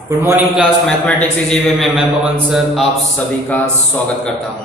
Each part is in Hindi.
Good morning class mathematics easy में मैं पवन सर आप सभी का स्वागत करता हूं।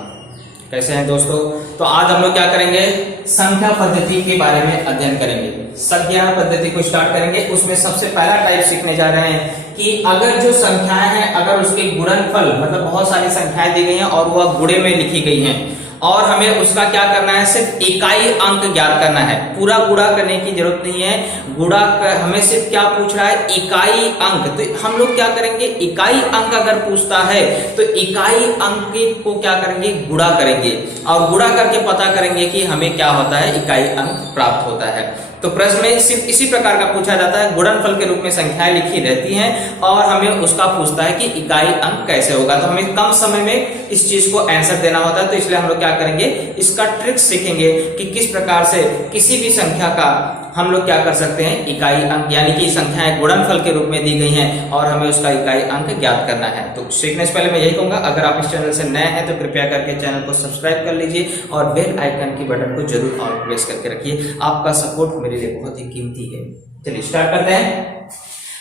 कैसे हैं दोस्तों? तो आज हम लोग क्या करेंगे, संख्या पद्धति के बारे में अध्ययन करेंगे। संख्या पद्धति को स्टार्ट करेंगे। उसमें सबसे पहला टाइप सीखने जा रहे हैं कि अगर जो संख्याएं हैं, अगर उसके गुणनफल मतलब बहुत सारी संख्याएं दी गई हैं और वह गुणे में लिखी गई हैं और हमें उसका क्या करना है, सिर्फ इकाई अंक ज्ञात करना है। पूरा गुणा करने की जरूरत नहीं है। गुणा हमें सिर्फ क्या पूछ रहा है, इकाई अंक। तो हम लोग क्या करेंगे, इकाई अंक अगर पूछता है तो इकाई अंक को क्या करेंगे, गुणा करेंगे और गुणा करके पता करेंगे कि हमें क्या होता है, इकाई अंक प्राप्त होता है। तो प्रश्न में सिर्फ इसी प्रकार का पूछा जाता है, गुणनफल के रूप में संख्याएं लिखी रहती हैं और हमें उसका पूछता है कि इकाई अंक कैसे होगा। तो हमें कम समय में इस चीज को आंसर देना होता है। तो इसलिए हम लोग क्या करेंगे, इसका ट्रिक सीखेंगे कि किस प्रकार से किसी भी संख्या का हम लोग क्या कर सकते हैं, इकाई अंक, यानी कि संख्याएं गुणनफल के रूप में दी गई हैं और हमें उसका इकाई अंक ज्ञात करना है। तो सीखने से पहले मैं यही कहूंगा, अगर आप इस चैनल से नए हैं तो कृपया करके चैनल को सब्सक्राइब कर लीजिए और बेल आइकन की बटन को जरूर ऑल प्रेस करके रखिए। आपका सपोर्ट मेरे लिए बहुत ही कीमती है। चलिए स्टार्ट करते हैं।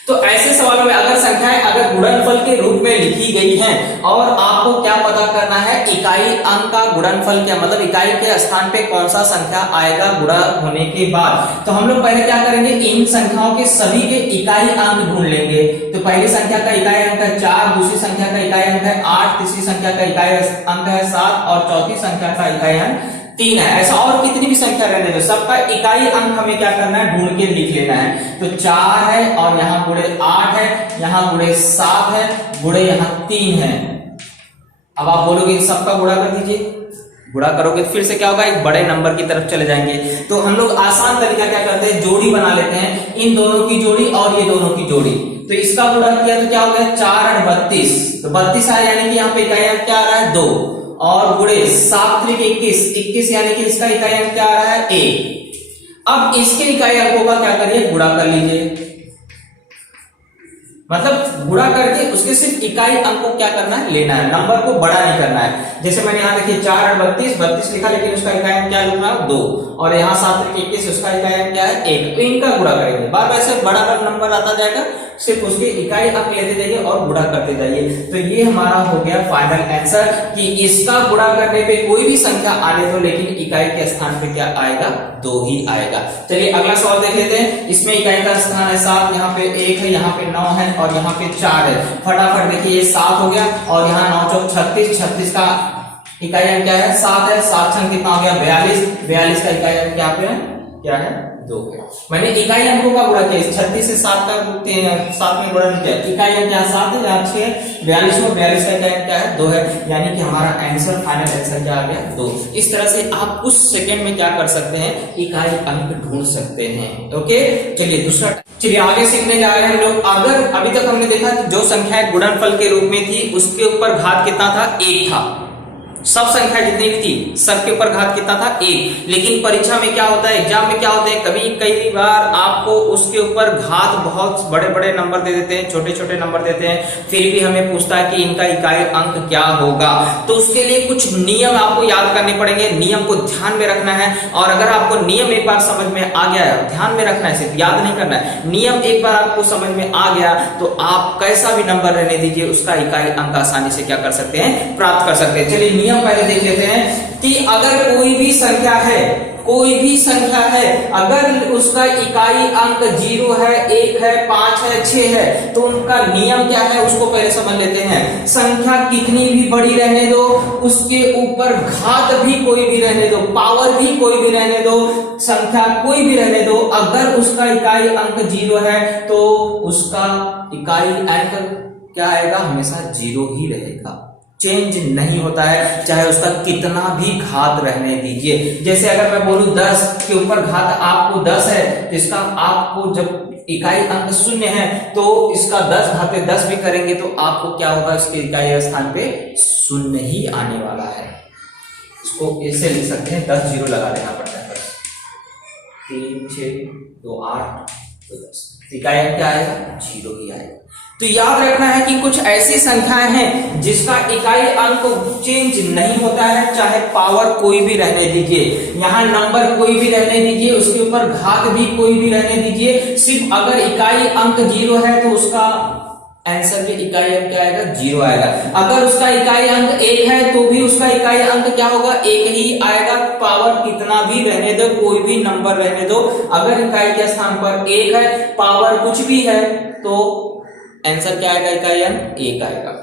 तो ऐसे सवालों में अगर संख्याएं अगर गुणनफल के रूप में लिखी गई हैं और आपको क्या पता करना है, इकाई अंक का गुणनफल क्या, मतलब इकाई के स्थान पे कौन सा संख्या आएगा गुणा होने के बाद। तो हम लोग पहले क्या करेंगे, इन संख्याओं के सभी के इकाई अंक ढूंढ लेंगे। तो पहली संख्या का इकाई अंक है 4, दूसरी संख्या का इकाई अंक है 8, तीसरी संख्या का इकाई अंक है 7 और चौथी संख्या का इकाई अंक 3 है। ऐसा और कितनी भी संख्या रहने दो, सबका इकाई अंक हमें क्या करना है, ढूंढ के लिख लेना है। तो 4 है और यहाँ गुणे 8 है, यहाँ गुणे 7 है, गुणे यहाँ 3 है। अब आप बोलोगे सबका गुणा कर दीजिए। गुणा करोगे तो फिर से क्या होगा, एक बड़े नंबर की तरफ चले जाएंगे। तो हम लोग आसान तरीका क्या करते हैं, जोड़ी बना लेते हैं, इन दोनों की जोड़ी और ये दोनों की जोड़ी। तो इसका गुणा किया तो क्या हो गया, 4 और 32। तो 32 आया, यानी कि यहाँ पे इकाई अंक क्या आ रहा है, 2 और गुणे 7 त्रिक 21 यानी कि इसका इकाई अंक क्या आ रहा है, 1। अब इसके इकाई अंकों का क्या करिए, गुणा कर लीजिए। मतलब गुणा करके उसके सिर्फ इकाई अंक को क्या करना है, लेना है, नंबर को बड़ा नहीं करना है। जैसे मैंने यहाँ देखिए 4 और 32 लिखा, लेकिन उसका इकाई अंक क्या लिख रहा है, 2 और यहाँ 7 त्रिक 21 उसका इकाई अंक क्या है, 1। तो इनका गुणा करेंगे, बार बार से बड़ा नंबर आता जाएगा, सिर्फ उसके इकाई अंक लेते जाइए और गुणा करते जाइए। तो ये हमारा हो गया फाइनल आंसर कि इसका गुणा करने पे कोई भी संख्या आने दो, लेकिन इकाई के स्थान पे क्या आएगा, 2 ही आएगा। चलिए अगला सवाल देख लेते हैं। इसमें इकाई का स्थान है 7, यहाँ पे 1 है, यहाँ पे 9 है और यहाँ पे 4 है। फटाफट देखिए, ये 7 हो गया और यहाँ 9 चौक 36, 36 का इकाई अंक क्या है, 7 है। 7 छंग कितना हो गया, 42, 42 का इकाई अंक क्या है 2 है। मैंने इकाई अंकों का गुणा किया, 36 से 7 का 7 में गुणा किया, इकाई अंक क्या 7 है, यहाँ 6 है, 42 में 42 का इकाई अंक क्या है, 2 है। यानी कि हमारा आंसर, फाइनल आंसर क्या आ गया, 2। इस तरह से आप कुछ सेकंड में क्या कर सकते हैं, इकाई अंक ढूंढ सकते हैं। ओके, चलिए दूसरा, चलिए आगे सीखने जा रहे हैं हम लोग। अगर अभी तक हमने देखा जो संख्या गुणनफल के रूप में थी उसके ऊपर घात कितना था, 1 था। सब संख्या जितनी भी थी सबके ऊपर घात कितना था, 1। लेकिन परीक्षा में क्या होता है, एग्जाम में क्या होता है, कई बार आपको उसके ऊपर घात बहुत बड़े बड़े नंबर दे देते हैं, छोटे छोटे नंबर देते हैं, फिर भी हमें पूछता है कि इनका इकाई अंक क्या होगा। तो उसके लिए कुछ नियम आपको याद करने पड़ेंगे, नियम को ध्यान में रखना है। और अगर आपको नियम एक बार समझ में आ गया है, ध्यान में रखना है, सिर्फ याद नहीं करना है, नियम एक बार आपको समझ में आ गया तो आप कैसा भी नंबर रहने दीजिए, उसका इकाई अंक आसानी से क्या कर सकते हैं, प्राप्त कर सकते हैं। चलिए नियम पहले देख लेते हैं कि अगर कोई भी संख्या है, अगर उसका इकाई अंक 0 है, 1 है, 5 है, 6 है, तो उनका नियम क्या है उसको पहले समझ लेते हैं। संख्या कितनी भी बड़ी रहने दो, उसके ऊपर घात भी कोई भी रहने दो, पावर भी कोई भी रहने दो, संख्या कोई भी रहने दो, अगर उसका इकाई अंक 0 है तो उसका इकाई अंक क्या आएगा, हमेशा 0 ही रहेगा, चेंज नहीं होता है, चाहे उसका कितना भी घात रहने दीजिए। जैसे अगर मैं बोलूं 10 के ऊपर घात आपको 10 है, तो इसका आपको जब इकाई अंक 0 है तो इसका 10 घाते 10 भी करेंगे तो आपको क्या होगा, इसके इकाई स्थान पे 0 ही आने वाला है। इसको ऐसे लिख सकते हैं, 10 0 लगा देना पड़ता है, 3 6 2 8 तो 10, इकाई अंक क्या आएगा, 0 ही आएगा। तो याद रखना है कि कुछ ऐसी संख्याएं हैं जिसका इकाई अंक चेंज नहीं होता है, चाहे पावर कोई भी रहने दीजिए, यहाँ नंबर कोई भी रहने दीजिए, उसके ऊपर घात भी कोई भी रहने दीजिए, सिर्फ अगर इकाई अंक 0 है तो उसका आंसर के इकाई अंक क्या आएगा, 0 आएगा। अगर उसका इकाई अंक 1 है तो भी उसका इकाई अंक क्या होगा, 1 ही आएगा। पावर कितना भी रहने दो, कोई भी नंबर रहने दो, अगर इकाई के स्थान पर 1 है, पावर कुछ भी है, तो आंसर क्या आएगा, इकाई अंक 1 आएगा।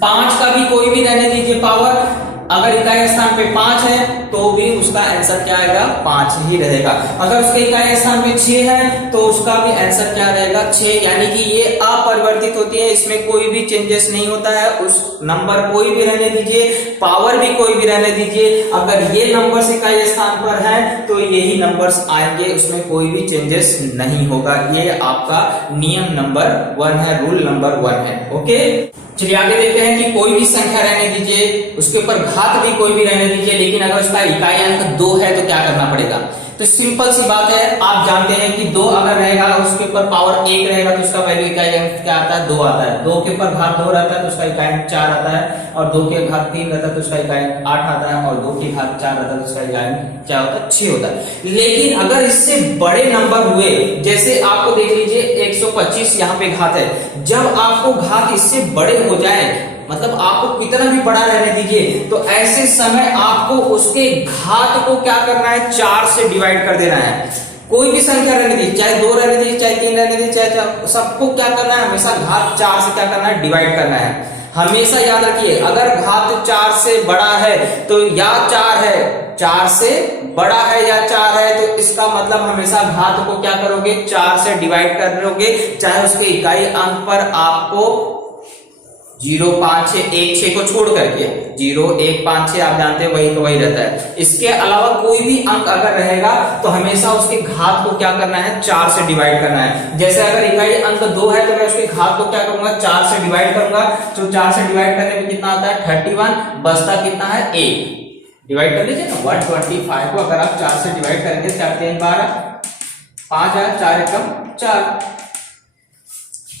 5 का भी कोई भी रहने दीजिए पावर, अगर इकाई स्थान पे 5 है तो भी उसका आंसर क्या आएगा, 5 ही रहेगा। अगर उसके इकाई स्थान पे 6 है तो उसका भी आंसर क्या रहेगा, 6। यानी कि ये अपरिवर्तित होती है, इसमें कोई भी चेंजेस नहीं होता है। उस नंबर कोई भी रहने दीजिए, पावर भी कोई भी रहने दीजिए, अगर ये नंबर इकाई स्थान पर है तो यही नंबर्स आएंगे, उसमें कोई भी चेंजेस नहीं होगा। ये आपका नियम नंबर 1 है, रूल नंबर 1 है। ओके, चलिए आगे देखते हैं कि कोई भी संख्या रहने दीजिए, उसके ऊपर घात भी कोई भी रहने दीजिए, लेकिन अगर उसका इकाई अंक 2 है तो क्या करना पड़ेगा। तो सिंपल सी बात है, आप जानते हैं कि 2 अगर रहेगा, उसके ऊपर पावर 1 रहेगा तो उसका वैल्यू इकाई अंक क्या आता है, 2 आता है। 2 के ऊपर घात 2 रहता है तो उसका इकाई अंक 4 आता है, और 2 के घात 3 रहता है तो उसका इकाई अंक 8 आता है, और 2 के घात 4 रहता है तो उसका इकाई अंक क्या होता है, 6 होता है। लेकिन अगर इससे बड़े नंबर हुए, जैसे आपको देख लीजिए 125 यहाँ पे घात है, जब आपको घात इससे बड़े हो जाए, मतलब आपको कितना भी बड़ा रहने दीजिए, तो ऐसे समय आपको उसके घात को क्या करना है, 4 से डिवाइड कर देना है। कोई भी संख्या रहने दीजिए, चाहे 2 रहने दीजिए, चाहे 3 रहने दीजिए, चाहे सबको क्या करना है, हमेशा घात 4 से क्या करना है, डिवाइड करना है। हमेशा याद रखिए, अगर घात 4 से बड़ा है तो या 4 है, 4 से बड़ा है या 4 है, तो इसका मतलब हमेशा घात को क्या करोगे, 4 से डिवाइड करोगे, चाहे उसके इकाई अंक पर आपको 0, 5, 6, 1, 6 को छोड़ करके 0, 1, 5, 6 आप जानते हैं वही तो वही रहता है। इसके अलावा कोई भी अंक अगर रहेगा तो हमेशा उसके घात को क्या करना है, 4 से डिवाइड करना है। जैसे अगर इकाई अंक 2 है तो मैं उसके घात को क्या करूंगा, 4 से डिवाइड करूंगा। तो 4 से डिवाइड करने में कितना आता है, 31, बचता कितना है, 1। डिवाइड कर लीजिए ना, 125 को अगर आप 4 से डिवाइड करेंगे, 4 3 12, 5 आया, 4 एकम 4,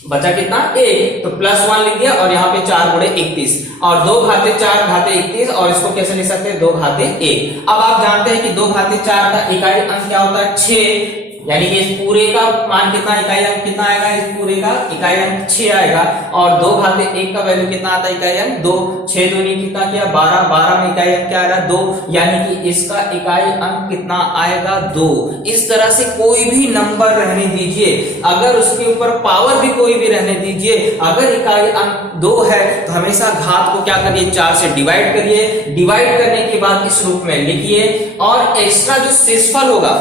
बचा कितना, 1। तो +1 लिख दिया, और यहाँ पे 4 गुणे 31, और 2 घाते 4 घाते 31, और इसको कैसे लिख सकते हैं, 2 घाते 1। अब आप जानते हैं कि 2 घाते 4 का इकाई अंक क्या होता है, 6। यानी कि इस पूरे का मान कितना, इकाई अंक कितना आएगा, इस पूरे का इकाई अंक 6 आएगा, और 2 घाते 1 का वैल्यू कितना आता है, इकाई अंक 2। 6 दूनी कितना किया, 12, 12 में इकाई अंक क्या आ रहा है, 2। यानी कि इसका इकाई अंक कितना आएगा, 2। इस तरह से कोई भी नंबर रहने दीजिए, अगर उसके ऊपर पावर भी कोई भी रहने दीजिए, अगर इकाई अंक 2 है तो हमेशा घात को क्या करिए, 4 से डिवाइड करिए। डिवाइड करने के बाद इस रूप में लिखिए, और एक्स्ट्रा जो शेषफल होगा,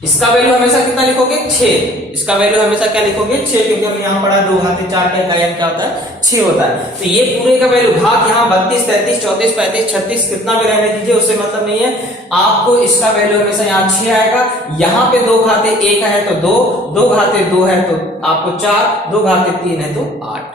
इसका वैल्यू हमेशा कितना लिखोगे, 6। इसका वैल्यू हमेशा क्या लिखोगे, 6, क्योंकि अभी यहाँ पढ़ा 2 घाते 4 का इकाई अंक क्या होता है, 6 होता है। तो ये पूरे का वैल्यू घात यहाँ 32, 33, 34, 35, 36 कितना भी रहने दीजिए, उससे मतलब नहीं है। आपको इसका वैल्यू हमेशा यहाँ 6 आएगा। यहाँ पे 2 घाते 1 है तो 2, 2 घाते 2 है तो आपको 4, 2 घाते 3 है तो 8।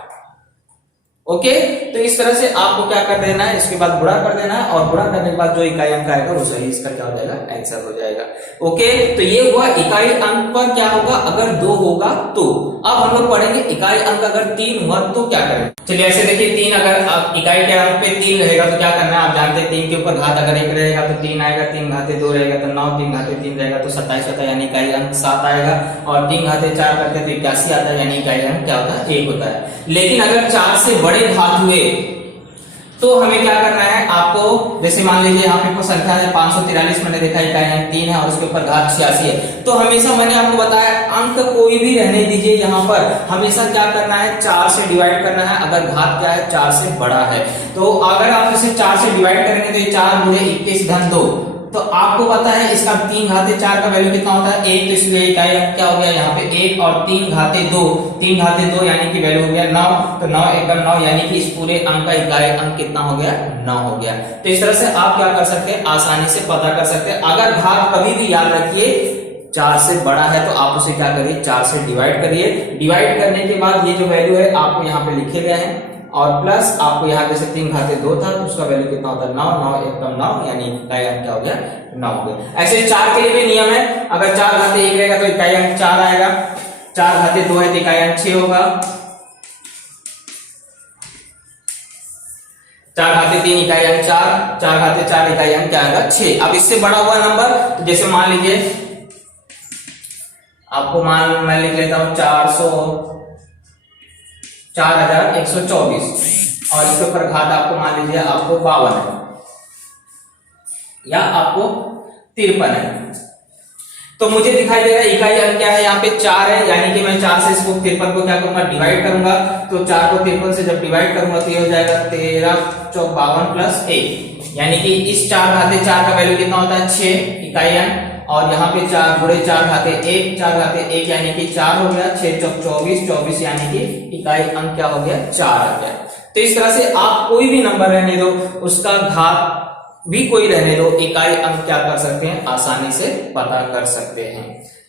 ओके, तो इस तरह से आपको क्या कर देना है, इसके बाद गुणा कर देना है, और गुणा करने के बाद जो इकाई अंक आएगा वो सही इसका क्या हो जाएगा, आंसर हो जाएगा। ओके, तो ये हुआ इकाई अंक पर क्या होगा, अगर 2 होगा तो। अब हम लोग पढ़ेंगे इकाई अंक अगर 3 हुआ तो क्या करें। चलिए ऐसे देखिए, 3 अगर इकाई के अंक पे 3 रहेगा तो क्या करना है, आप जानते हैं 3 के ऊपर घात अगर 1 रहेगा तो 3 आएगा, 3 घाते 2 रहेगा तो 9, 3 घाते 3 रहेगा तो 27 होता है, यानी इकाई अंक 7 आएगा, और 3 घाते 4 करते तो 81 आता है, यानी इकाई अंक क्या होता है, 1 होता है। लेकिन अगर 4 से बड़े घात हुए तो हमें क्या करना है, आपको जैसे मान लीजिए यहाँ पे कोई संख्या है 543, मैंने देखा इकाई अंक 3 है और उसके ऊपर घात 86 है, तो हमेशा मैंने आपको बताया अंक कोई भी रहने दीजिए, यहाँ पर हमेशा क्या करना है, 4 से डिवाइड करना है। अगर घात क्या है, 4 से बड़ा है, तो अगर आप इसे 4 से डिवाइड करेंगे तो ये 4 गुणे 21 घन 2, तो आपको पता है इसका 3 घाते 4 का वैल्यू कितना होता है, 1। तो इसलिए इकाई अंक क्या हो गया, यहाँ पे 1, और 3 घाते 2, 3 घाते 2 यानी कि वैल्यू हो गया 9, तो 9 एकम 9, यानी कि इस पूरे अंक का इकाई अंक कितना हो गया, 9 हो गया। तो इस तरह से आप क्या कर सकते हैं, आसानी से पता कर सकते हैं। अगर घात कभी भी याद रखिए 4 से बड़ा है तो आप उसे क्या करिए, 4 से डिवाइड करिए। डिवाइड करने के बाद ये जो वैल्यू है आपको यहाँ पे लिखे गए हैं, और प्लस आपको यहाँ जैसे 3 घाते 2 था तो उसका वैल्यू कितना होता है, 9, 9 एकम 9, यानी इकाई अंक क्या हो गया, 9 हो गया। ऐसे 4 के लिए भी नियम है, अगर 4 घाते 1 रहेगा तो इकाई अंक 4 आएगा, 4 घाते 2 है तो इकाई अंक 6 होगा, 4 घाते 3 इकाई अंक 4, 4 घाते 4 इकाई अंक क्या आएगा, 6। अब इससे बड़ा हुआ नंबर, तो जैसे मान लीजिए आपको मैं लिख लेता हूं 400 4124 और इसके ऊपर घात आपको मान लीजिए आपको 52 है या आपको 53 है। तो मुझे दिखाई दे रहा है इकाई अंक क्या है, यहाँ पे 4 है, यानी कि मैं 4 से इसको 53 को क्या करूंगा, डिवाइड करूंगा। तो 4 को 53 से जब डिवाइड करूंगा तो ये हो जाएगा 13 चौक 52 प्लस 1, यानी कि इस 4 घाते 4 का वैल्यू कितना होता है 6 इकाई अंक, और यहाँ पे 4 गुणे 4 घाते 1, 4 घाते 1 यानी कि 4 हो गया, 6 चौक 24, 24 यानी कि इकाई अंक क्या हो गया 4 आ गया। तो इस तरह से आप कोई भी नंबर रहने दो, उसका घात भी कोई रहने दो, इकाई अंक क्या कर सकते हैं, आसानी से पता कर सकते हैं।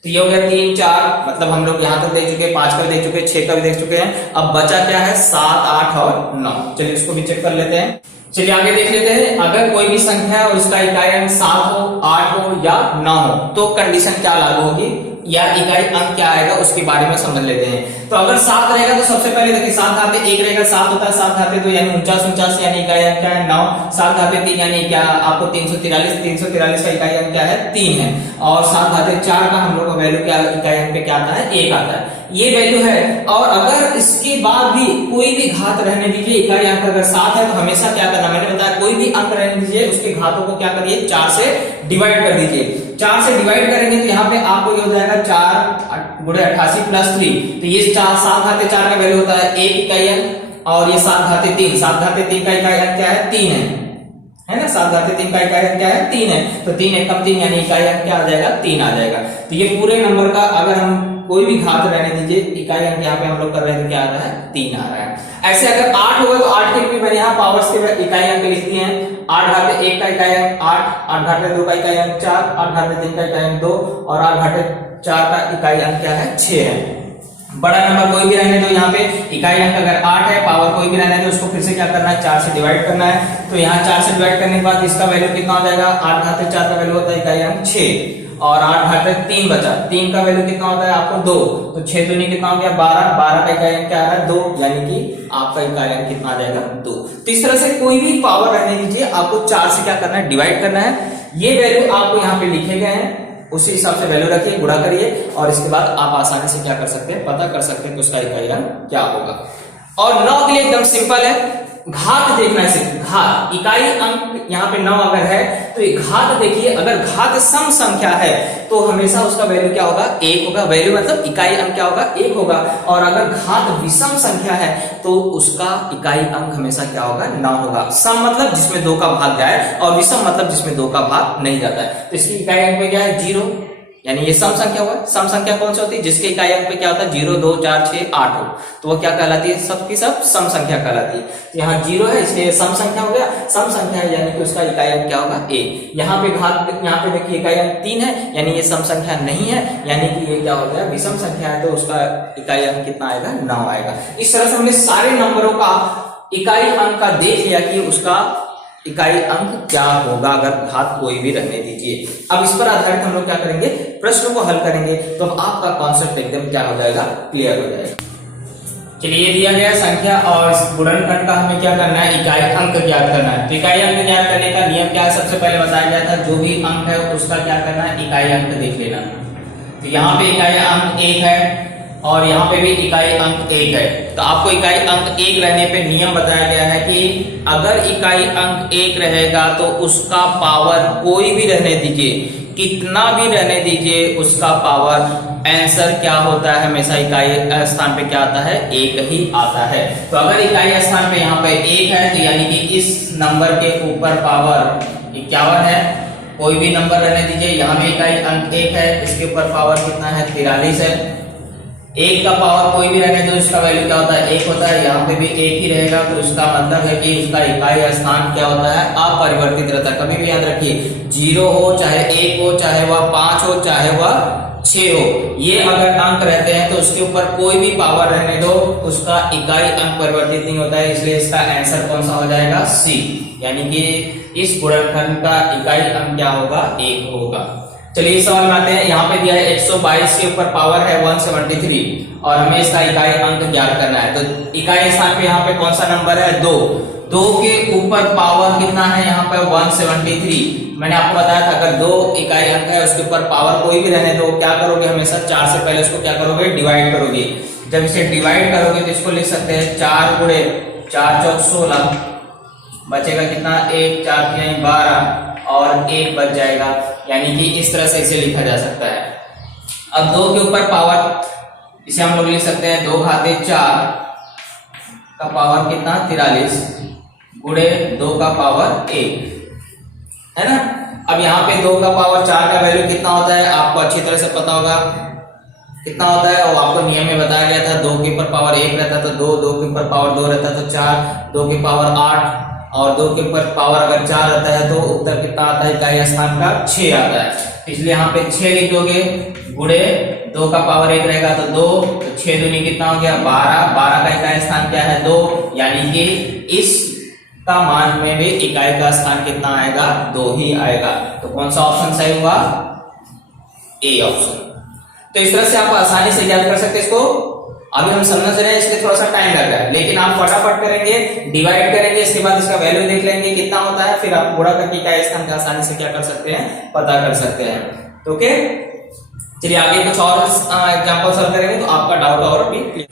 तो ये हो गया 3 4, मतलब हम लोग यहाँ तक देख चुके हैं, 5 का भी देख चुके हैं, 6 का भी देख चुके हैं। अब बचा क्या है 7 8 और 9। चलिए इसको भी चेक कर लेते हैं। चलिए आगे देख लेते हैं। अगर कोई भी संख्या है और उसका इकाई अंक 7 हो, 8 हो या 9 हो तो कंडीशन क्या लागू होगी या इकाई अंक क्या आएगा उसके बारे में समझ लेते हैं। तो अगर 7 रहेगा तो सबसे पहले देखिए 7 घाते 1 रहेगा, 7 होता है, 7 घाते 2 यानी 49 यानी इकाई अंक क्या है 9, 7 घाते 3 यानी क्या आपको 343 का इकाई अंक क्या है 3 है, और 7 घाते 4 का हम लोग का वैल्यू क्या इकाई अंक पे क्या आता है 1 आता है, ये वैल्यू है। और अगर इसके बाद भी कोई भी घात रहने दीजिए, इकाई अंक अगर 7 है तो हमेशा क्या करना, मैंने बताया कोई भी अंक रहने दीजिए, उसके घातों को क्या करिए 4 से डिवाइड कर दीजिए। 4 से डिवाइड करेंगे तो यहाँ पे आपको ये हो जाएगा 4 गुणे 88 प्लस 3, तो ये 7 घाते 4 का वैल्यू होता है 1 इकाई अंक, और ये 7 घाते 3 का इकाई अंक क्या है 3 है ना, 7 घाते 3 का इकाई अंक क्या है 3 है, तो 3 एकम 3 यानी इकाई अंक क्या आ जाएगा 3 आ जाएगा। तो ये पूरे नंबर का अगर हम कोई भी घात रहने दीजिए, इकाई अंक यहाँ पे हम लोग कर रहे हैं तो क्या आ रहा है 3 आ रहा है। ऐसे अगर 8 होगा तो 8 के भी मैंने यहाँ पावर्स के इकाई अंक लिख दिए हैं। 8 घाते 1 का इकाई अंक 8, 8 घाते 2 का इकाई अंक 4, 8 घाते 3 का इकाई अंक 2 और 8 घाते 4 का इकाई अंक क्या है 6 है। बड़ा नंबर कोई भी रहने दो, यहाँ पे इकाई अंक अगर 8 है, पावर कोई भी रहने दो, उसको फिर से क्या करना है 4 से डिवाइड करना है। तो यहाँ 4 से डिवाइड करने के बाद इसका वैल्यू कितना हो जाएगा, 8 घाते 4 का वैल्यू होता है इकाई अंक 6 और 8 घाते 3 बचा, 3 का वैल्यू कितना होता है आपको 2, तो 6 दूनी कितना हो गया 12, 12 का इकाई अंक क्या आ रहा है 2, यानी कि आपका इकाई अंक कितना आ जाएगा 2। तो इस तरह से कोई भी पावर रहने दीजिए, आपको 4 से क्या करना है डिवाइड करना है। ये वैल्यू आपको यहाँ पे लिखे गए हैं, उसी हिसाब से वैल्यू रखिए, गुणा करिए और इसके बाद आप आसानी से क्या कर सकते हैं, पता कर सकते हैं कि उसका इकाई अंक क्या होगा। और 9 के लिए एकदम सिंपल है, घात देखना है सिर्फ, घात इकाई अंक यहाँ पे 9 अगर है तो ये घात देखिए, अगर घात सम संख्या है तो हमेशा उसका वैल्यू क्या होगा 1 होगा, वैल्यू मतलब इकाई अंक क्या होगा 1 होगा। और अगर घात विषम संख्या है तो उसका इकाई अंक हमेशा क्या होगा 9 होगा। सम मतलब जिसमें 2 का भाग जाए और विषम मतलब जिसमें 2 का भाग नहीं जाता है। तो इसकी इकाई अंक पे क्या है 0, यानी ये सम संख्या हुआ। सम संख्या कौन सी होती है, जिसके इकाई अंक पे क्या होता है 0 2 4 6 8 हो, तो वो क्या कहलाती है, सबकी सब सम संख्या कहलाती है। तो यहाँ 0 है इसलिए सम संख्या हो गया, सम संख्या है यानी कि उसका इकाई अंक क्या होगा 1। यहाँ पे घात, यहाँ पे देखिए इकाई अंक 3 है यानी ये सम संख्या नहीं है, यानी कि ये क्या हो गया विषम संख्या है, तो उसका इकाई अंक कितना आएगा 9 आएगा। इस तरह से हमने सारे नंबरों का इकाई अंक का देख लिया कि उसका इकाई अंक क्या होगा अगर घात कोई भी रहने दीजिए। अब इस पर आधारित हम लोग क्या करेंगे, प्रश्न को हल करेंगे, तो आपका कॉन्सेप्ट एकदम क्या हो जाएगा, क्लियर हो जाएगा। चलिए दिया गया संख्या और इस गुणनखंड का हमें क्या करना है, इकाई अंक ज्ञात करना है। तो इकाई अंक ज्ञात करने का नियम क्या है, सबसे पहले बताया गया था जो भी अंक है उसका क्या करना है, इकाई अंक देख लेना। तो यहाँ पे इकाई अंक 1 है और यहाँ पे भी इकाई अंक 1 है, तो आपको इकाई अंक 1 रहने पे नियम बताया गया है कि अगर इकाई अंक 1 रहेगा तो उसका पावर कोई भी रहने दीजिए, कितना भी रहने दीजिए, उसका पावर आंसर क्या होता है, हमेशा इकाई स्थान पे क्या आता है 1 ही आता है। तो अगर इकाई स्थान पे यहाँ पे 1 है तो यानी कि इस नंबर के ऊपर पावर 51 है, कोई भी नंबर रहने दीजिए, यहाँ पे इकाई अंक 1 है, इसके ऊपर पावर कितना है 43 है। 1 का पावर कोई भी रहने दो, इसका वैल्यू क्या होता है 1 होता है, यहाँ पे भी 1 ही रहेगा, तो इसका मतलब है कि उसका इकाई स्थान क्या होता है अपरिवर्तित रहता है। कभी भी याद रखिए 0 हो चाहे 1 हो चाहे वह 5 हो चाहे वह 6 हो, ये अगर अंक रहते हैं तो उसके ऊपर कोई भी पावर रहने दो, उसका इकाई अंक परिवर्तित नहीं होता है, इसलिए इसका आंसर कौन सा हो जाएगा सी, यानी कि इस गुणनखंड का इकाई अंक क्या होगा 1 होगा। चलिए सवाल में आते हैं, यहाँ पे दिया है 122 के ऊपर पावर है 173 और हमें इसका इकाई अंक ज्ञात करना है। तो इकाई स्थान पे यहाँ पे कौन सा नंबर है 2, 2 के ऊपर पावर कितना है यहाँ पे 173। मैंने आपको बताया था अगर 2 इकाई अंक है उसके ऊपर पावर कोई भी रहने दो, क्या करोगे हमेशा 4 से पहले उसको क्या करोगे डिवाइड करोगे। जब इसे डिवाइड करोगे तो इसको लिख सकते हैं 4 गुणे 4 चौक 16, बचेगा कितना 1, 4 3 12 और 1 बच जाएगा। यानी कि इस तरह से इसे लिखा जा सकता है। अब 2 के ऊपर पावर इसे हम लोग लिख सकते हैं 2 घाते 4 का पावर कितना 43 गुणे 2 का पावर 1, है ना। अब यहाँ पे 2 का पावर 4 का वैल्यू कितना होता है आपको अच्छी तरह से पता होगा कितना होता है, और आपको नियम में बताया गया था 2 के ऊपर पावर 1 रहता तो 2, 2 के ऊपर पावर 2 रहता तो 4, 2 के पावर 8 और 2 के ऊपर पावर अगर 4 रहता है तो उत्तर कितना आता है इकाई स्थान का 6 आता है। इसलिए यहाँ पे 6 लिखोगे गुणे 2 का पावर 1 रहेगा तो 2, तो 6 दूनी कितना हो गया 12, 12 का इकाई स्थान क्या है 2, यानी कि इस का मान में भी इकाई का स्थान कितना आएगा 2 ही आएगा। तो कौन सा ऑप्शन सही हुआ, ए ऑप्शन। तो इस तरह से आप आसानी से याद कर सकते हैं इसको। अभी हम समझ रहे हैं इसलिए थोड़ा सा टाइम लग रहा है, लेकिन आप फटाफट करेंगे, डिवाइड करेंगे, इसके बाद इसका वैल्यू देख लेंगे कितना होता है, फिर आप गुणा करके इकाई स्थान का आसानी से क्या कर सकते हैं पता कर सकते हैं। तो ओके, चलिए आगे कुछ और एग्जांपल सॉल्व करेंगे तो आपका डाउट और भी।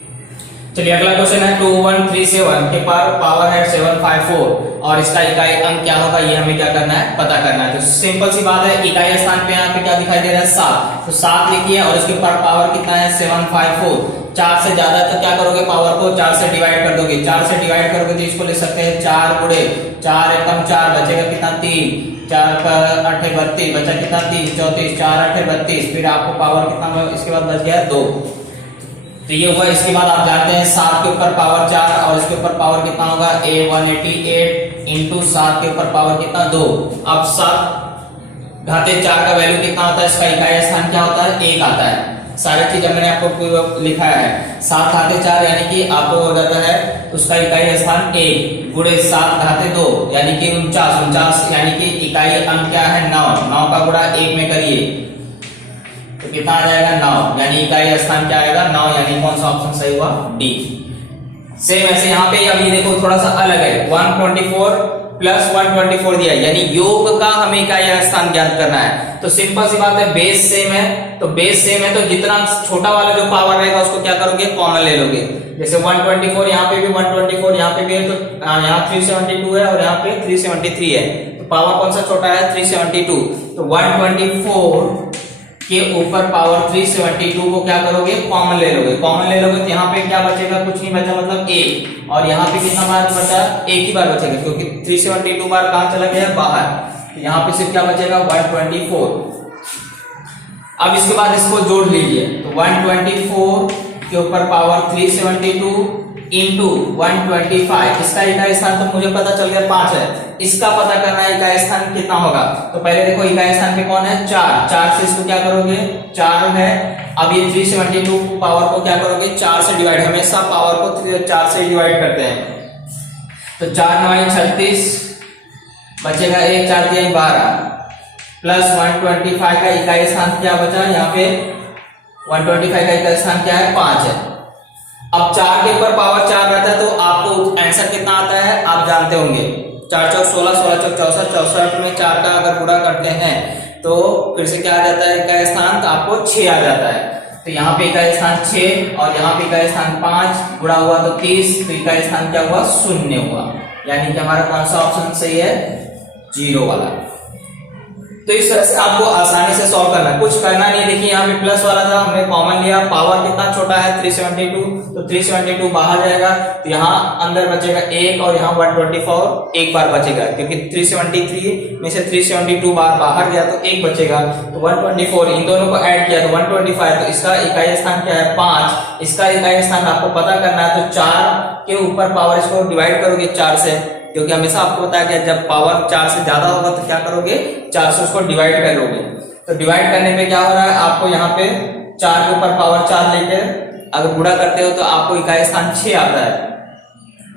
चलिए अगला क्वेश्चन है 2137 के पावर है 754 और इसका इकाई अंक क्या होगा ये हमें क्या करना है पता करना है। तो सिंपल सी बात है, इकाई स्थान पे यहाँ पे क्या दिखाई दे रहा है 7, तो 7 लिखिए और इसके पावर कितना है 754। 4 से ज्यादा तो क्या करोगे पावर को 4 से डिवाइड कर दोगे, 4 से डिवाइड करोगे तो इसको लिख सकते हैं 4 गुणे 4 एकम 4 बचेगा कितना 3, 4 का 8 32 बचा कितना 3 34, 4 8 32, फिर आपको पावर कितना इसके बाद बच गया 2। तो ये हुआ। इसके बाद आप जानते हैं 7 के ऊपर पावर 4 और इसके ऊपर पावर कितना होगा 188 इंटू 7 के ऊपर पावर कितना 2। अब 7 घाते 4 का वैल्यू कितना होता है, इसका इकाई स्थान क्या होता है 1 आता है। सारी चीज मैंने आपको लिखा है 7 घाते 4 यानी कि आपको हो जाता है उसका इकाई स्थान 1 गुणे 7 घाते 2 यानी कि 49 यानी कि इकाई अंक क्या है 9, 9 का गुणा 1 में करिए तो कितना आ जाएगा 9, यानी इकाई स्थान क्या आएगा 9, यानी कौन सा ऑप्शन सही हुआ डी। सेम ऐसे यहाँ पे अभी देखो थोड़ा सा अलग है, 124 प्लस 124 दिया यानी योग का हमें इकाई स्थान ज्ञात करना है। तो सिंपल सी बात है, बेस सेम है तो बेस सेम है तो जितना छोटा वाला जो पावर रहेगा उसको क्या करोगे कॉमन ले लोगे। जैसे 124 यहाँ पे भी 124 यहाँ पे भी है तो यहाँ 372 है और यहाँ पे 373 है तो पावर कौन सा छोटा है 372। तो 124 के ऊपर पावर 372 को क्या करोगे कॉमन ले लोगे, कॉमन ले लोगे तो यहाँ पे क्या बचेगा कुछ नहीं बचा मतलब 1 और यहाँ पे कितना बार बचा 1 ही बार बचेगा क्योंकि 372 बार कहाँ चला गया बाहर, तो यहाँ पे सिर्फ क्या बचेगा 124। अब इसके बाद इसको जोड़ लीजिए तो 124 के ऊपर पावर 372 इंटू 125, इसका इकाई स्थान तो मुझे पता चल गया 5 है, इसका पता करना है इकाई स्थान कितना होगा। तो पहले देखो इकाई स्थान पे कौन है 4, 4 से इसको क्या करोगे 4 है। अब ये 372 पावर को क्या करोगे 4 से डिवाइड, हमेशा पावर को 4 से डिवाइड करते हैं तो 4 9 36 बचेगा 1 4 3 12 प्लस 125 का इकाई स्थान क्या बचा यहाँ पे 125 का इकाई स्थान क्या है 5 है। अब 4 के ऊपर पावर 4 रहता है तो आपको आंसर कितना आता है आप जानते होंगे 4 चौक 16, 16 चौक 64, 64 में 4 का अगर गुणा करते हैं तो फिर से क्या आ जाता है इकाई स्थान तो आपको 6 आ जाता है। तो यहाँ पे इकाई स्थान 6 और यहाँ पे इकाई स्थान 5 गुणा हुआ तो 30, तो इकाई स्थान क्या हुआ 0 हुआ, यानी कि हमारा कौन सा ऑप्शन सही है 0 वाला। तो इस तरह से आपको आसानी से सॉल्व करना है, कुछ करना नहीं। देखिए यहाँ पे प्लस वाला था हमने कॉमन लिया, पावर कितना छोटा है 372 तो 372 बाहर जाएगा तो यहाँ अंदर बचेगा 1 और यहाँ 124 एक बार बचेगा क्योंकि 373 में से 372 बार बाहर गया तो 1 बचेगा तो 124 इन दोनों को ऐड किया तो 125। तो इसका इकाई स्थान क्या है 5, इसका इकाई स्थान आपको पता करना है तो 4 के ऊपर पावर इसको डिवाइड करोगे 4 से, क्योंकि हमेशा आपको बताया गया जब पावर 4 से ज्यादा होगा तो क्या करोगे 4 से उसको डिवाइड कर लोगे। तो डिवाइड करने पे क्या हो रहा है आपको यहाँ पे 4 के ऊपर पावर 4 लेकर अगर गुणा करते हो तो आपको इकाई स्थान 6 आता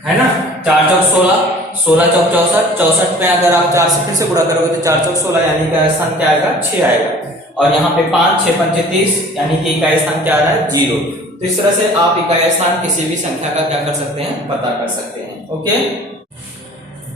है ना। 4 चौक 16, 16 चौक 64, 64 में अगर आप 4 से फिर से गुणा करोगे तो 4 चौक 16 यानी इकाई स्थान क्या आएगा 6 आएगा और यहाँ पे 5 6 पंचे 30 यानी कि इकाई स्थान क्या आ रहा है 0। तो इस तरह से आप इकाई स्थान किसी भी संख्या का क्या कर सकते हैं पता कर सकते हैं। ओके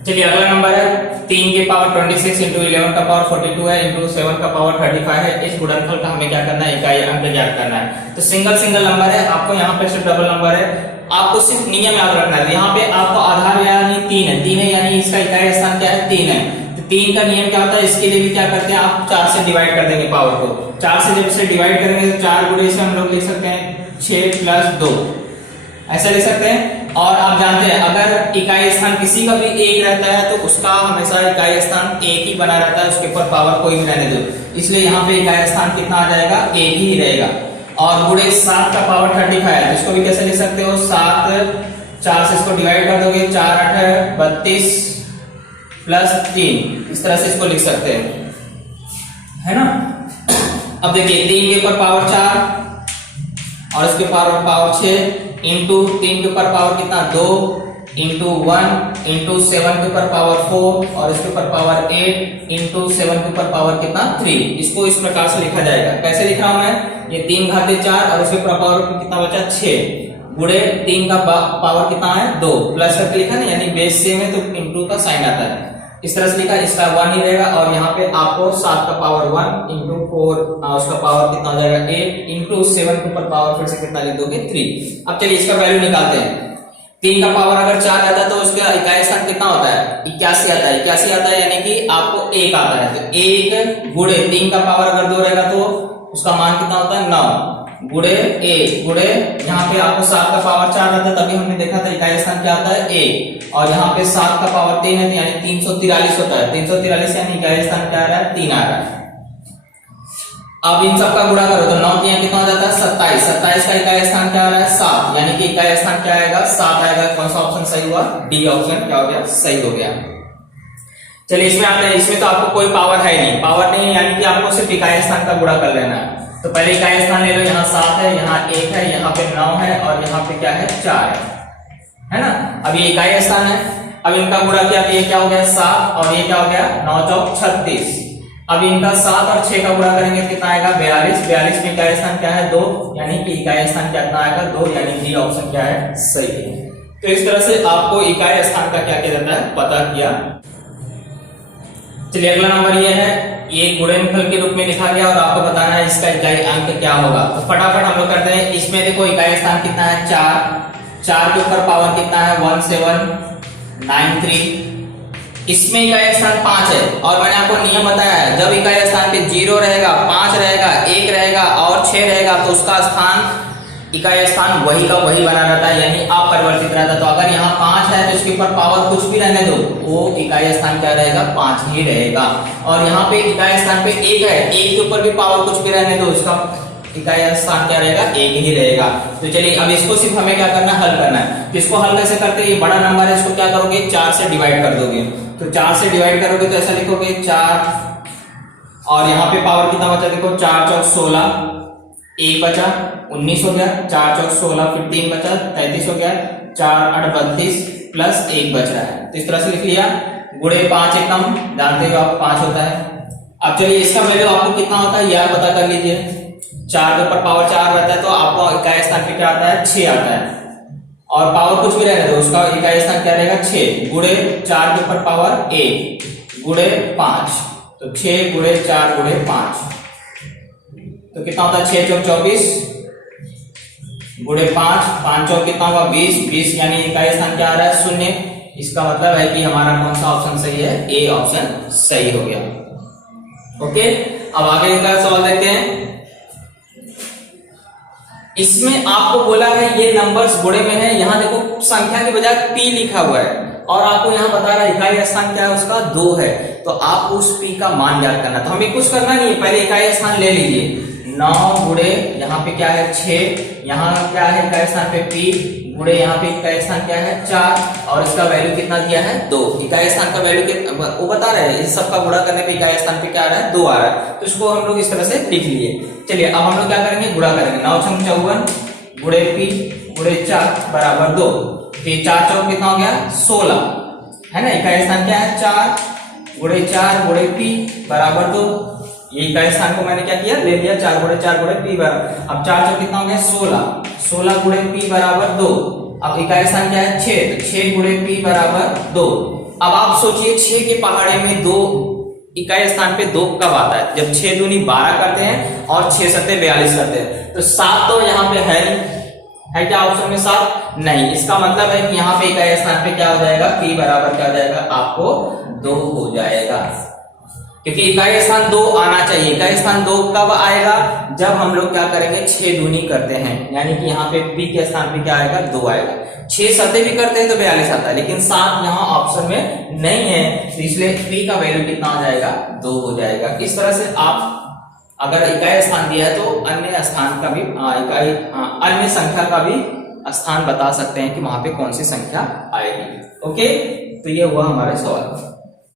चलिए अगला नंबर है 3 के पावर 26 इंटू 11 का पावर 42 है इंटू 7 का पावर 35 है। इस गुणनफल का हमें क्या करना है, इकाई अंक ज्ञात करना है। तो सिंगल सिंगल नंबर है, आपको यहाँ पे सिर्फ डबल नंबर है, आपको सिर्फ नियम याद रखना है। यहाँ पे आपको आधार यानी 3 है यानी इसका इकाई स्थान क्या है 3 है। तो 3 का नियम क्या होता है, इसके लिए भी क्या करते हैं आप 4 से डिवाइड कर देंगे पावर को। 4 से जब इसे डिवाइड करेंगे तो 4 गुणे से हम लोग लिख सकते हैं 6 + 2 ऐसे लिख सकते हैं। और आप जानते हैं अगर इकाई स्थान किसी का भी एक रहता है तो उसका हमेशा इकाई स्थान एक ही बना रहता है, उसके ऊपर पावर कोई भी रहने दो, इसलिए यहाँ पे इकाई स्थान कितना आ जाएगा, एक ही रहेगा। और गुणे 7 का पावर 35 है, इसको भी कैसे लिख सकते हो 7 4 से इसको डिवाइड कर दोगे 4 8 32 + 3 इस तरह से इसको लिख सकते हैं, है ना। अब देखिए 3 के ऊपर पावर 4 और इसके पावर 6 इंटू 3 के ऊपर पावर कितना 2 इंटू 1 इंटू 7 के ऊपर पावर 4 और इसके ऊपर पावर 8 इंटू 7 के ऊपर पावर कितना 3। इसको इस प्रकार से लिखा जाएगा। कैसे लिख रहा हूं मैं, ये 3 घाते 4 और इसके ऊपर पावर कितना बचा 6 गुणे 3 का पावर कितना है 2 प्लस करके लिखा ना, यानी बेस सेम है तो इंटू का साइन आता है, इस तरह से लिखा। इसका 1 ही रहेगा और यहाँ पे आपको 7 का पावर 1 इंटू 4 उसका पावर कितना हो जाएगा 8 इंटू 7 के ऊपर पावर फिर से कितना लिख दोगे 3। अब चलिए इसका वैल्यू निकालते हैं। 3 का पावर अगर 4 आता है तो उसका इकाई स्थान कितना होता है 81 आता है, 81 आता है यानी कि आपको 1 आता है। तो 1 गुणे 3 का पावर अगर 2 रहेगा तो उसका मान कितना होता है 9 गुणे 1 गुणे यहाँ पे आपको 7 का पावर 4 आता है, तभी हमने देखा था इकाई स्थान क्या आता है 1 और यहाँ पे 7 का पावर 3 है यानी 343 होता है। 343 यानी इकाई स्थान क्या आ रहा है 3 आ रहा है। अब इन सब का गुणा करो तो 9 3 कितना हो जाता है 27। 27 का इकाई स्थान क्या आ रहा है 7 यानी कि इकाई स्थान क्या आएगा 7 आएगा। कौन सा ऑप्शन सही हुआ, डी ऑप्शन क्या हो गया सही हो गया। चलिए इसमें तो आपको कोई पावर है नहीं, पावर नहीं यानी कि आपको सिर्फ इकाई स्थान का गुणा कर लेना है। तो पहले इकाई स्थान ले लो, यहाँ 7 है, यहाँ 1 है, यहाँ पे 9 है और यहाँ पे क्या है 4 है ना। अब ये इकाई स्थान है, अब इनका गुणा किया तो ये क्या हो गया 7 और ये क्या हो गया 9 चौक 36। अब इनका 7 और 6 का गुणा करेंगे कितना आएगा 42। 42 में इकाई स्थान क्या है 2 यानी कि इकाई स्थान कितना आएगा 2 यानी डी ऑप्शन क्या है सही है। तो इस तरह से आपको इकाई स्थान का क्या किया जाता है पता किया। चलिए अगला नंबर ये है, ये गुणनफल के रूप में लिखा गया और आपको बताना है इसका इकाई अंक क्या होगा। तो फटाफट हम लोग करते हैं। इसमें देखो इकाई स्थान कितना है 4 के ऊपर पावर कितना है 1793। इसमें इकाई स्थान 5 है और मैंने आपको नियम बताया है जब इकाई स्थान पे 0 रहेगा 5 रहेगा 1 रहेगा और 6 रहेगा तो उसका स्थान इकाई स्थान वही का वही बना रहता है यानी अपरिवर्तित रहता है। तो अगर यहाँ 5 है तो इसके ऊपर पावर कुछ भी रहने दो वो इकाई स्थान क्या रहेगा 5 ही रहेगा। और यहाँ पे इकाई स्थान पे 1 है, 1 के ऊपर भी पावर कुछ भी रहने दो इसका इकाई स्थान क्या रहेगा 1 ही रहेगा। तो चलिए अब इसको सिर्फ हमें क्या करना है हल करना है। तो इसको हल कैसे करते हैं, ये बड़ा नंबर है इसको क्या करोगे 4 से डिवाइड कर दोगे। तो 4 से डिवाइड करोगे तो ऐसा लिखोगे 4 और यहाँ पे पावर कितना बचा देखो 4 चौक 16, 1 बचा 19 हो गया, 4 चौक 16 फिर 3 बचा 33 हो गया, 4 8 32 प्लस 1 बच रहा है। तो इस तरह से लिख लिया। गुणे 5 एकदम जानते हो आप 5 होता है। अब चलिए इसका वैल्यू आपको कितना होता है यार पता कर लीजिए। 4 के ऊपर पावर 4 रहता है तो आपको इकाई स्थान पे क्या आता है 6 आता है और पावर कुछ भी रहेगा तो उसका इकाई स्थान क्या रहेगा 6 गुणे 4 के ऊपर पावर 1 गुणे 5 तो 6 गुणे 4 गुणे 5 तो कितना होता है 6 चौक 24 गुणे 5 5 चौक कितना होगा 20 20 यानी इकाई स्थान क्या आ रहा है 0। इसका मतलब है कि हमारा कौन सा ऑप्शन सही है, ए ऑप्शन सही हो गया। ओके अब आगे का सवाल देखते हैं। इसमें आपको बोला है ये नंबर्स गुणे में है, यहाँ देखो संख्या के बजाय p लिखा हुआ है और आपको यहाँ बता रहा है इकाई स्थान क्या है उसका 2 है। तो आप उस p का मान ज्ञात करना। तो हमें कुछ करना नहीं है, पहले इकाई स्थान ले लीजिए 9 गुणे यहाँ पे क्या है 6, यहाँ क्या है इकाई स्थान पे p गुणे यहाँ पे इकाई स्थान क्या है 4 और इसका वैल्यू कितना दिया है 2। इकाई स्थान का वैल्यू वो बता रहे हैं, इस सब का गुणा करने पे इकाई स्थान पे क्या आ रहा है 2 आ रहा है। तो इसको हम लोग इस तरह से लिख लिए। चलिए अब हम लोग क्या करेंगे गुणा करेंगे। 9 छंग 54 गुणे p गुणे 4 बराबर 2। तो 4 चौक कितना हो गया 16 है ना। इकाई स्थान क्या है 4 गुणे 4 गुणे p बराबर 2। ये इकाई स्थान को मैंने क्या किया ले लिया 4 गुणे p बराबर। अब 4 चौक कितना हो गया 16 16 गुणे p बराबर 2। अब इकाई स्थान क्या है 6 6 गुणे p बराबर 2 अब आप सोचिए 6 के पहाड़े में 2 इकाई स्थान पे 2 कब आता है? जब 6 दूनी 12 करते हैं और 6 सत्ते 42 करते हैं। तो 7 तो यहाँ पे है नहीं, है क्या ऑप्शन में 7? नहीं। इसका मतलब है कि यहाँ पे इकाई स्थान पे क्या हो जाएगा? p बराबर क्या हो जाएगा? आपको 2 हो जाएगा, क्योंकि इकाई स्थान 2 आना चाहिए। इकाई स्थान 2 कब आएगा? जब हम लोग क्या करेंगे? 6 दूनी करते हैं, यानी कि यहाँ पे p के स्थान पे क्या आएगा? 2 आएगा। 6 सत्ते भी करते हैं तो 42 आता है, लेकिन 7 यहाँ ऑप्शन में नहीं है, तो इसलिए p का वैल्यू कितना हो जाएगा? 2 हो जाएगा। इस तरह से आप अगर इकाई स्थान दिया है तो अन्य स्थान का भी अन्य संख्या का भी स्थान बता सकते हैं कि वहां पे कौन सी संख्या आएगी। ओके, तो ये हुआ हमारा सवाल।